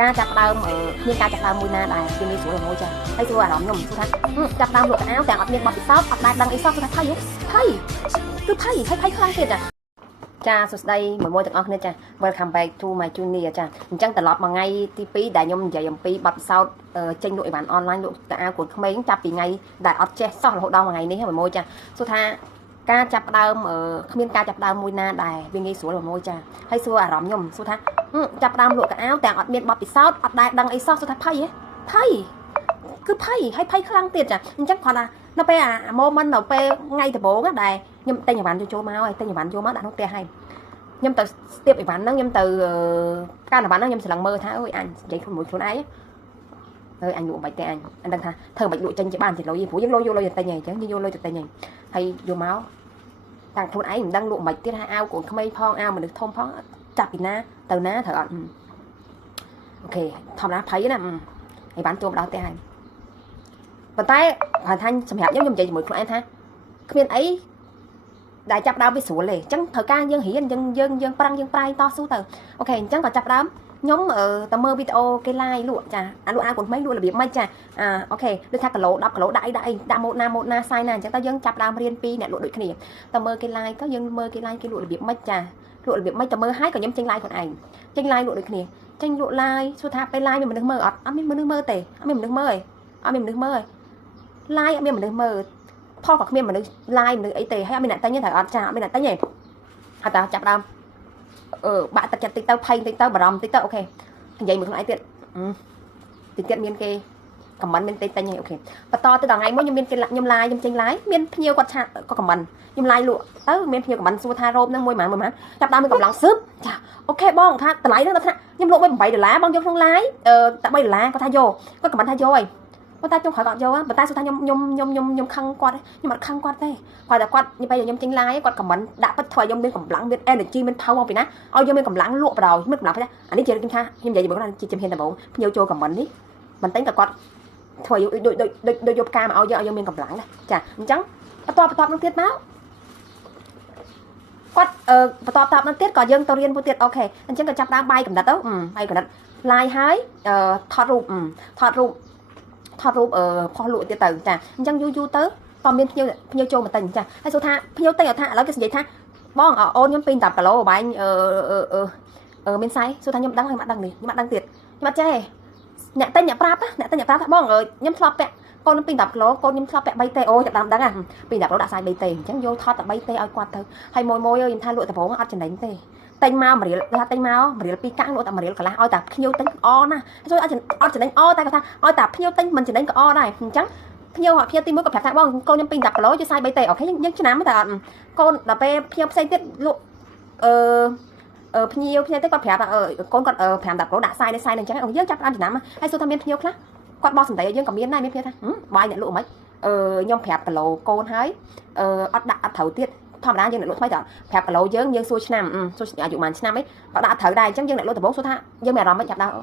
ការចាប់ដើមមានការចាប់ដើមមួយណាដែរវាងាយស្រួលល្ងចាហើយស្រួលអារម្មណ៍ខ្ញុំថាចាប់ដើមលក់កៅអៅទាំងអត់មានបទពិសោធន៍អត់ដែលដឹងអីសោះគឺថាភ័យភ័យគឺភ័យខ្លាំងទៀតចាសួស្តីមួយទាំងអស់គ្នាចា Welcome back to my junior ចាអញ្ចឹងត្រឡប់មកថ្ងៃទី2ដែលខ្ញុំនិយាយអំពីបទពិសោធន៍ចេញលក់អីវ៉ាន់អនឡាញលក់កៅអៅកូនក្មេងចាប់ពីថ្ងៃដែលអត់ចេះសោះរហូតដល់ថ្ងៃនេះមួយចាសួរថាការចាប់ដើមគ្មានការចាប់ដើមមួយណាដែរវាងាយស្រួលមួយចាហើយសួរអារម្មណ៍ខ្ញុំសួរថាចាប់ដើមលក់កៅអៅទាំងអត់មានបទពិសោធន៍អត់ដែលដឹងអីសោះសួរថាភ័យគឺភ័យហើយភ័យខ្លាំងទៀតចាអញ្ចឹងគាត់ថានៅពេលអា moment នៅពេលថ្ងៃដំបូងដែរខ្ញុំទិញអីវ៉ាន់ចូលមកហើយទិញអីវ៉ាន់ចូលមកដាក់ក្នុងផ្ទះហើយខ្ញុំទៅស្ទាបអីវ៉ាន់ហ្នឹងខ្ញុំទៅការអីវ៉ាន់ហ្នឹងខ្ញុំស្រឡឹងមើលថាអើយអញនិយាយខ្លួនឯងហើយអញលក់មិនទេអញដឹងថាធ្វើមិនលក់ចេញជាបានជាលុយព្រោះយើងយកលុយទៅទិញហើយអញ្ចឹងយើងយកលុយទៅទិញហើយយកមកតាំងខ្លួនឯងមិនដឹងលក់មិនទៀតហើយអាវកូនក្មេងផងអាវមនុស្សធំផងចាប់ពីណាទៅណាត្រូវអត់អូខេធម្មតាភ័យណាអីវ៉ាន់ចូលមកដល់ផ្ទះហើយប៉ុន្តែគាត់ថាសម្រាប់ខ្ញុំនិយាយជាមួយខ្លួនឯងថាគ្មានអីដែលចាប់ដើមវាស្រួលទេអញ្ចឹងត្រូវការយើងរៀនយើងប្រឹងយើងប្រែងតស៊ូទៅអូខេអញ្ចឹងក៏ចាប់ដើមខ្ញុំទៅមើលវីដេអូគេ live លក់ចាអាលក់អាកូនក្មេងលក់របៀបម៉េចចាអូខេដូចថាគីឡូ10គីឡូដាក់ម៉ូតណាសាយណាអញ្ចឹងទៅយើងចាប់ដើមរៀនពីអ្នកលក់ដូចគ្នាទៅមើលគេ live ទៅយើងមើលគេ live គេលក់របៀបម៉េចចាលក់របៀបម៉េចទៅមើលហើយក៏ខ្ញុំចេញ live ខ្លួនឯងចេញ live លក់ដូចគ្នាចេញលក់ live សួរថាពេល live មានមនុស្សមើលអត់មានមនុស្សមើលទេអត់មានមនុស្សមើលអត់មានមនុស្សមើល live អត់មានមនុស្សមើលផលក៏គ្មានមនុស្ស live មនុស្សអីទេហើយអត់មានអ្នកទិញទេត្រូវអត់ចាអត់មានអ្នកទិញទេអត់តើចាប់ដើមបាក់ទឹកចិត្តតិចទៅភ័យតិចទៅបារម្ភតិចទៅអូខេនិយាយមួយខ្លួនឯងទៀតទៀតមានគេខមមិនមានទិញអូខេបន្តទៅដល់ថ្ងៃមួយខ្ញុំមានគេខ្ញុំ live ខ្ញុំចេញ live មានភ្ញៀវគាត់ឆាតក៏ខមមិនខ្ញុំ live លក់ទៅមានភ្ញៀវខមមិនសួរថារ៉ូបហ្នឹងមួយម៉ានចាប់ដើមមានកម្លាំងស៊ឹបចាអូខេបងថាតម្លៃហ្នឹងគាត់ថាខ្ញុំលក់$8បងយកក្នុង live តែ$3គាត់ថាយកគាត់ខមមិនថាយកហើយប៉ុន្តែខ្ញុំក្រោយគាត់យកប៉ុន្តែសួរថាខ្ញុំខឹងគាត់ខ្ញុំអត់ខឹងគាត់ទេគាត់តែគាត់ពេលខ្ញុំចេញ live គាត់ខមមិនដាក់ពិតធ្វើឲ្យខ្ញុំមានកម្លាំងមាន energy មាន power ពីណាឲ្យខ្ញុំមានកម្លាំងលក់បដ ாய் មានកម្លាំងណាអានេះជាខ្ញុំថាខ្ញុំនិយាយជាមួយគាត់ជាជំហានដំបូងភ្ញៀវចូលខមមិននេះមិនតែគាត់ធ្វើឲ្យដូចយកផ្កាមកឲ្យយើងមានកម្លាំងណាចាអញ្ចឹងបន្តនឹងទៀតមកគាត់បន្តនឹងទៀតក៏យើងទៅរៀនមួយទៀតអូខេអញ្ចឹងក៏ចាប់ដើមបាយកំណត់ទៅបាយកំណត់ live ហើយថតរូបផុសលក់ទៀតទៅចាអញ្ចឹងយូរទៅក៏មានភ្ញៀវចូលមកទិញចាហើយសួរថាភ្ញៀវទិញអត់ថាឥឡូវគេនិយាយថាបងអូនខ្ញុំពេញ10គីឡូបាញ់មានសាយសួរថាខ្ញុំដឹងហើយមិនដឹងនេះខ្ញុំអត់ដឹងទៀតខ្ញុំអត់ចេះអ្នកទិញអ្នកប្រាប់ថាបងខ្ញុំធ្លាប់ពាក់កូនខ្ញុំពេញ10គីឡូកូនខ្ញុំធ្លាប់ពាក់3ទេអូចាប់ដើមដឹងពេញ10គីឡូដាក់សាយ3ទេអញ្ចឹងយកថតតែ3ទេឲ្យគាត់ទៅហើយមួយអើយខ្ញុំថាលក់ដំបងអត់ចំណេញទេទិញមក1រៀលថាទិញមក1រៀល2កាក់លក់តែ1រៀលកន្លះឲ្យតែភ្ញៀវទិញអណាជួយអត់ចំណេញអតែគាត់ថាឲ្យតែភ្ញៀវទិញមិនចំណេញក៏អដែរអញ្ចឹងភ្ញៀវទី1ក៏ប្រាប់ថាបងកូនខ្ញុំពេញ10គីឡូជួយសាយ3ទេអូខេយើងឆ្នាំតែអត់កូនដល់ពេលភ្ញៀវផ្សេងទៀតលក់ភ្ញៀវទៀតគាត់ប្រាប់ថាកូនគាត់5 10គីឡូដាក់សាយអញ្ចឹងយើងចាប់តាមឆ្នាំហើយសួរថាមានភ្ញៀវខ្លះគាត់បោះសម្ដីឲ្យយើងក៏មានដែរមានភ្ញៀវថាបាយអ្នកលក់មិនខ្ញុំប្រាប់គីឡូកូនហើយអត់ដាក់អត់ត្រូវទៀតធម្មតាយើងអ្នកលក់ថ្មីត5គីឡូយើងសួរឆ្នាំសួរអាយុប៉ុន្មានឆ្នាំអីក៏ដាក់ត្រូវដែរអញ្ចឹងយើងអ្នកលក់ដំបូងសួរថាយើងមានអារម្មណ៍មិនចាប់ដល់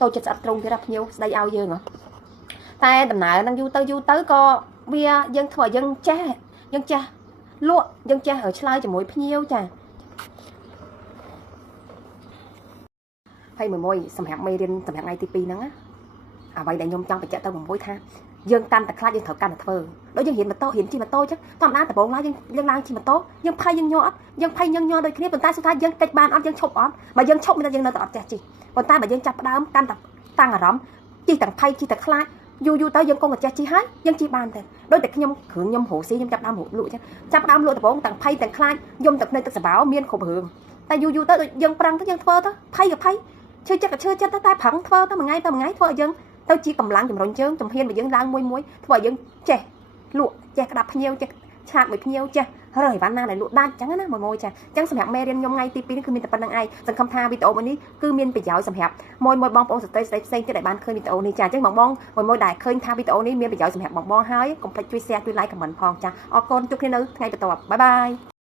តូចចិត្តស្អិតទ្រូងទៀតភ្ញៀវស្ដីឲ្យយើងតែដំណើរនឹងយូរទៅក៏វាយើងធ្វើឲ្យយើងចេះលក់យើងចេះឆ្លើយជាមួយភ្ញៀវចាហើយមួយសម្រាប់មេរៀនសម្រាប់ថ្ងៃទី2ហ្នឹងអ្វីដែលខ្ញុំចង់បញ្ជាក់ទៅមួយថាយើងកាន់តែខ្លាចយើងត្រូវកាន់តែធ្វើដូចយើងរៀនជិះម៉ូតូអញ្ចឹងធម្មតាដំបូងឡើយយើងឡើងជិះម៉ូតូយើងភ័យយើងញ័រអត់យើងភ័យយើងញ័រដូចគ្នាប៉ុន្តែសុទ្ធថាយើងកិច្ចបានអត់យើងឈប់អត់បើយើងឈប់មានតែយើងនៅតែអត់ចេះជិះប៉ុន្តែបើយើងចាប់ផ្ដើមកាន់តែតាំងអារម្មណ៍ជិះទាំងភ័យជិះទាំងខ្លាចយូរទៅយើងគង់តែចេះជិះហើយយើងជិះបានតែដូចតែខ្ញុំរੂស៊ីខ្ញុំចាប់ដើមលក់អញ្ចឹងចាប់ដើមលក់ដំបូងទាំងភ័យទាំងខ្លាចយំទឹកភ្នែកទឹកសបោមានគ្រប់រឿងតែយូរទៅយើងប្រឹងទៅយើងធ្វើទៅភ័យក៏ភ័យឈឺចិត្តក៏ឈឺចិត្តតែប្រឹងធ្វើទៅមួយថ្ងៃធ្វើឲ្យយើងទៅជាកម្លាំងជំរុញជើងជំហានរបស់យើងឡើងមួយធ្វើឲ្យយើងចេះលក់ចេះក្តាប់ភ្ញៀវចេះឆាតមួយភ្ញៀវចេះរើសអីវ៉ាន់ណាដែលលក់ដាច់អញ្ចឹងណាមួយចាអញ្ចឹងសម្រាប់មេរៀនខ្ញុំថ្ងៃទី2នេះគឺមានតែប៉ុណ្្នឹងឯងសង្ឃឹមថាវីដេអូមួយនេះគឺមានប្រយោជន៍សម្រាប់មួយបងប្អូនស្ត្រីផ្សេងទៀតដែលបានឃើញវីដេអូនេះចាអញ្ចឹងបងមួយដែលឃើញថាវីដេអូនេះមានប្រយោជន៍សម្រាប់បងហើយកុំភ្លេចជួយ share ជួយ like comment ផងចាអរគុណជួបគ្នានៅថ្ងៃបន្ទាប់បាយបាយ